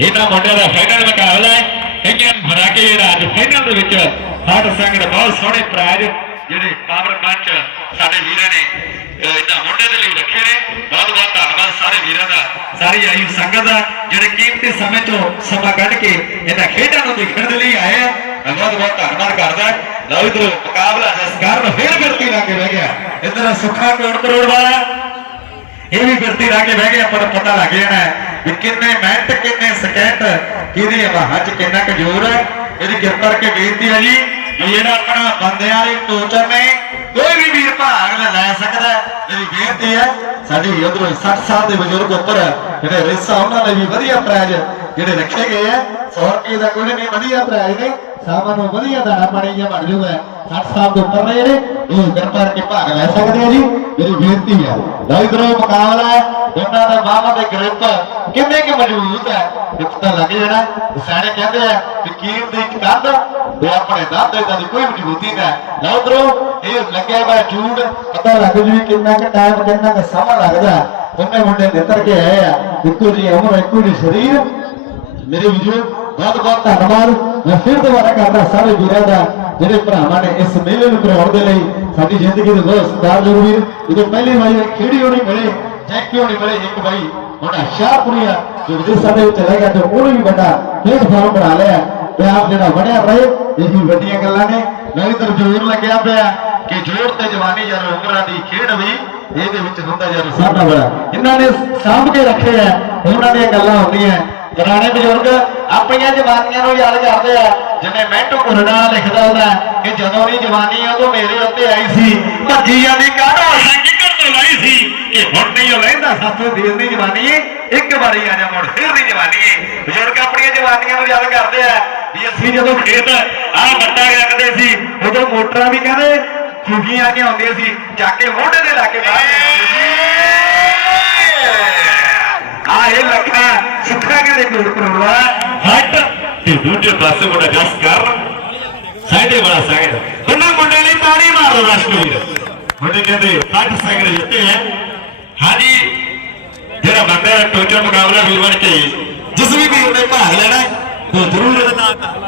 ਇਹਨਾਂ ਮੁੰਡਿਆਂ ਦਾ ਫਾਈਨਲ ਮੁਕਾਬਲਾ ਹੈ। ਇਹਨਾਂ ਹਰਾ ਕੇ ਜਿਹੜਾ ਅੱਜ ਫਾਈਨਲ ਦੇ ਵਿੱਚ ਹੱਟ ਸੰਗੜ ਬਹੁਤ ਸੋਹਣੇ ਪ੍ਰਾਈਜ਼ ਜਿਹੜੇ ਪਾਵਰ ਪੰਚ ਸਾਡੇ ਵੀਰਾਂ ਨੇ ਇਹਨਾਂ ਮੁੰਡੇ ਦੇ ਲਈ ਰੱਖੇ ਨੇ। ਬਹੁਤ ਬਹੁਤ ਧੰਨਵਾਦ ਸਾਰੇ ਵੀਰਾਂ ਦਾ, ਸਾਰੀ ਆਈ ਸੰਗਤ ਦਾ, ਜਿਹੜੇ ਕੀਮਤੀ ਸਮੇਂ ਤੋਂ ਸਮਾਂ ਕੱਢ ਕੇ ਇਹਨਾਂ ਖੇਡਾਂ ਨੂੰ ਦੇਖਣ ਦੇ ਲਈ ਆਏ ਆ। ਮੈਂ ਬਹੁਤ ਬਹੁਤ ਧੰਨਵਾਦ ਕਰਦਾ। ਲਓ ਇਧਰ ਮੁਕਾਬਲਾ ਜਸਕਾਰ ਨੂੰ ਫੇਰ ਫਿਰਤੀ ਲਾ ਕੇ ਬਹਿ ਗਿਆ। ਇਧਰ ਸੁੱਖਾ ਕੋਟ ਕਰੋੜ ਵਾਲਾ, ਇਹ ਵੀ ਫਿਰਤੀ ਲਾ ਕੇ ਬਹਿ ਗਿਆ, ਪਰ ਪਤਾ ਲੱਗ ਜਾਣਾ ਵੀ ਕਿੰਨੇ ਮਿਹਨਤ ਕਿਹਦੀ ਆਵਾਜ਼ ਕਿੰਨਾ ਕੁ ਹੈ? ਇਹਦੀ ਕਿਰਪਾ ਕਰਕੇ ਬੇਨਤੀ ਹੈ ਜੀ ਜਿਹੜਾ ਆਪਣਾ ਬੰਦਿਆਂ ਵਾਲੀ ਟੋਚਰ ਨੇ, ਕੋਈ ਵੀ ਵੀਰ ਭਾਗ ਲੈ ਸਕਦਾ ਮੇਰੀ ਬੇਨਤੀ ਹੈ, ਸਾਡੀ ਉਧਰੋਂ 60 ਸਾਲ ਦੇ ਬਜ਼ੁਰਗ ਉੱਪਰ ਜਿਹੜੇ ਰੇਸਾ, ਉਹਨਾਂ ਲਈ ਵੀ ਵਧੀਆ ਪ੍ਰਾਈਜ਼ ਜਿਹੜੇ ਰੱਖੇ ਗਏ ਆ 100 ਰੁਪਏ ਦਾ ਕੋਈ ਨਹੀਂ, ਵਧੀਆ ਪ੍ਰਾਈਜ਼ ਨੇ। ਸਾਮਾਂ ਨੂੰ ਵਧੀਆ ਦਾਣਾ ਪਾਣੀ ਜਿਹਾ ਬਣ ਜੂਗਾ। 60 ਸਾਲ ਦੇ ਉੱਪਰ ਨੇ ਜਿਹੜੇ ਇਹ ਕਿਰਪਾ ਕਰਕੇ ਭਾਗ ਲੈ ਸਕਦੇ ਆ ਜੀ। ਮੇਰੀ ਬੇਨਤੀ ਹੈ, ਲਓ ਇਧਰੋਂ ਮੁਕਾਬਲਾ ਹੈ। ਦੋਨਾਂ ਦੇ ਬਾਹਾਂ ਦੇ ਗ੍ਰਿਪ ਕਿੰਨੇ ਕਿ ਮਜ਼ਬੂਤ ਹੈ? ਇਹ ਪਤਾ ਲੱਗ ਜਾਣਾ ਸਾਰੇ ਕਹਿੰਦੇ ਆ ਕਿ ਦੀ ਕੰਧ ਤੇ ਆਪਣੇ ਦੰਦ ਇਦਾਂ ਦੀ ਕੋਈ ਮਜ਼ਬੂਤੀ ਨਹੀਂ ਲਓ ਇਧਰੋਂ ਇਹ ਲੱਗਿਆ ਹੋਇਆ ਜੂੜ, ਪਤਾ ਲੱਗ ਜੂ ਕਿੰਨਾ ਕੁ ਟਾਈਮ ਕਿੰਨਾ ਕੁ ਸਮਾਂ ਲੱਗਦਾ ਉਹਨੇ ਮੁੰਡੇ ਨਿੱਤਰ ਕੇ ਆਏ ਆ, ਇੱਕੋ ਜੀ ਉਮਰ, ਇੱਕੋ ਜੀ ਸਰੀਰ। ਮੇਰੇ ਵੀਰੋ ਬਹੁਤ ਬਹੁਤ ਧੰਨਵਾਦ। ਮੈਂ ਫਿਰ ਦੁਬਾਰਾ ਕਰਦਾ ਸਾਰੇ ਵੀਰਾਂ ਦਾ, ਜਿਹੜੇ ਭਰਾਵਾਂ ਨੇ ਇਸ ਮੇਲੇ ਨੂੰ ਕਰਾਉਣ ਦੇ ਲਈ ਸਾਡੀ ਜ਼ਿੰਦਗੀ ਦੇ ਬਹੁਤ ਸਤਿਕਾਰਯੋਗ ਵੀਰ ਜਦੋਂ ਪਹਿਲੀ ਵਾਰੀ ਖੇੜੀ ਹੋਣੀ ਮਿਲੇ ਜੈਕੀ ਹੋਣੀ ਮਿਲੇ, ਇੱਕ ਬਾਈ ਮੁੰਡਾ ਸ਼ਾਹਪੁਰੀਆ ਜੋ ਵਿਦੇਸ਼ਾਂ ਦੇ ਵਿੱਚ ਚਲਾ ਗਿਆ ਤੇ ਉਹਨੇ ਵੀ ਵੱਡਾ ਖੇਡ ਬਣਾ ਲਿਆ। ਤੇ ਆਪ ਜਿਹੜਾ ਬਣਿਆ ਰਹੇ ਇਹ ਵੀ ਵੱਡੀਆਂ ਗੱਲਾਂ ਨੇ। ਮੈਂ ਵੀ ਜ਼ੋਰ ਲੱਗਿਆ ਪਿਆ ਕਿ ਜੋਰ ਤੇ ਜਵਾਨੀ ਯਾਰ ਉਮਰਾਂ ਦੀ ਖੇਡ ਵੀ ਇਹਦੇ ਵਿੱਚ ਹੁੰਦਾ ਯਾਰ ਸਾਡਾ ਬੜਾ ਇਹਨਾਂ ਨੇ ਸਾਂਭ ਕੇ ਰੱਖੇ ਆ, ਉਹਨਾਂ ਦੀਆਂ ਗੱਲਾਂ ਹੁੰਦੀਆਂ। ਪੁਰਾਣੇ ਬਜ਼ੁਰਗ ਆਪਣੀਆਂ ਜਵਾਨੀਆਂ ਨੂੰ ਯਾਦ ਕਰਦੇ ਆ, ਜਿਵੇਂ ਮੈਂਟੂ ਕੁਰੜਾ ਲਿਖਦਾ ਹੁੰਦਾ ਕਿ ਜਦੋਂ ਦੀ ਜਵਾਨੀ ਉਦੋਂ ਮੇਰੇ ਉੱਤੇ ਆਈ ਸੀ ਭੱਜੀ ਜਾਂਦੀ ਕਾਹਦਾ ਅਸਾਂ ਕਿੱਕਰ ਤੋਂ ਲਾਈ ਸੀ ਕਿ ਹੁਣ ਨਹੀਂ ਉਹ ਲੈਂਦਾ ਸਾਥੋਂ ਦੇਰ ਦੀ ਜਵਾਨੀ, ਇੱਕ ਵਾਰੀ ਆ ਜਾ ਮੁੜ, ਫਿਰ ਦੀ ਜਵਾਨੀ। ਬਜ਼ੁਰਗ ਆਪਣੀਆਂ ਜਵਾਨੀਆਂ ਨੂੰ ਯਾਦ ਕਰਦੇ ਆ ਵੀ ਅਸੀਂ ਜਦੋਂ ਖੇਤ ਆ ਵੱਟਾ ਰੱਖਦੇ ਸੀ, ਉਦੋਂ ਮੋਟਰਾਂ ਵੀ ਕਹਿੰਦੇ ਖੁਗੀਆਂ ਕੇ ਆਉਂਦੀਆਂ ਸੀ, ਚੱਕ ਕੇ ਮੋਢੇ ਤੇ ਲਾ ਕੇ ਬਾਹਰ ਆ ਇਹ ਲੱਖਾ, ਸੁੱਖਾ ਕਹਿੰਦੇ ਕੋਲ ਕਰਵਾ ਹੱਟ ਤੇ ਦੂਜੇ ਪਾਸੇ ਮੁੰਡਾ ਜਸ ਕਰ। ਸਾਡੇ ਬੜਾ ਸੈਕਿੰਡ ਉਹਨਾਂ ਮੁੰਡੇ ਲਈ ਤਾੜੀ ਮਾਰੋ ਰਾਸ਼ਟਰਵੀਰ ਮੁੰਡੇ ਕਹਿੰਦੇ 60 ਸੈਕਿੰਡ ਜਿੱਤੇ ਹੈ। ਹਾਂਜੀ ਜਿਹੜਾ ਬੰਦਾ ਟੋਚਰ ਮੁਕਾਬਲਾ ਵੀਰ ਬਣ ਕੇ ਜਿਸ ਵੀ ਵੀਰ ਨੇ ਭਾਗ ਲੈਣਾ ਉਹ ਜ਼ਰੂਰ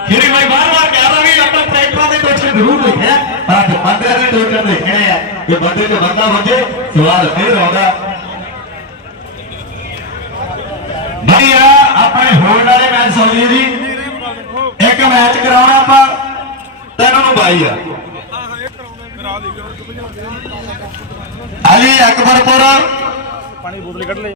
ਫਿਰ ਮੈਂ ਬਾਰ ਬਾਰ ਕਹਿ ਰਹਾ ਵੀ ਆਪਾਂ ਟਰੈਕਟਰਾਂ ਦੇ ਟੋਚਰ ਜ਼ਰੂਰ ਦੇਖਿਆ ਪਰ ਅੱਜ ਬੰਦਿਆਂ ਦੇ ਟੋਚਰ ਦੇਖਣੇ ਆ ਕਿ ਬੰਦੇ ਤੇ ਬੰਦਾ ਵਜੇ ਸਵਾਲ ਫੇਰ ਆਉਂਦਾ ਭਈਆ ਆਪਣੇ ਹੋਲਡ ਵਾਲੇ ਮੈਚ ਲਈਏ ਜੀ। ਇੱਕ ਮੈਚ ਕਰਾਉਣਾ ਆਪਾਂ ਤੈਨੂੰ ਨੂੰ ਬਾਈ ਆ। ਅਲੀ ਅਕਬਰਪੁਰ। ਪਾਣੀ ਬੋਤਲ ਕੱਢ ਲੈ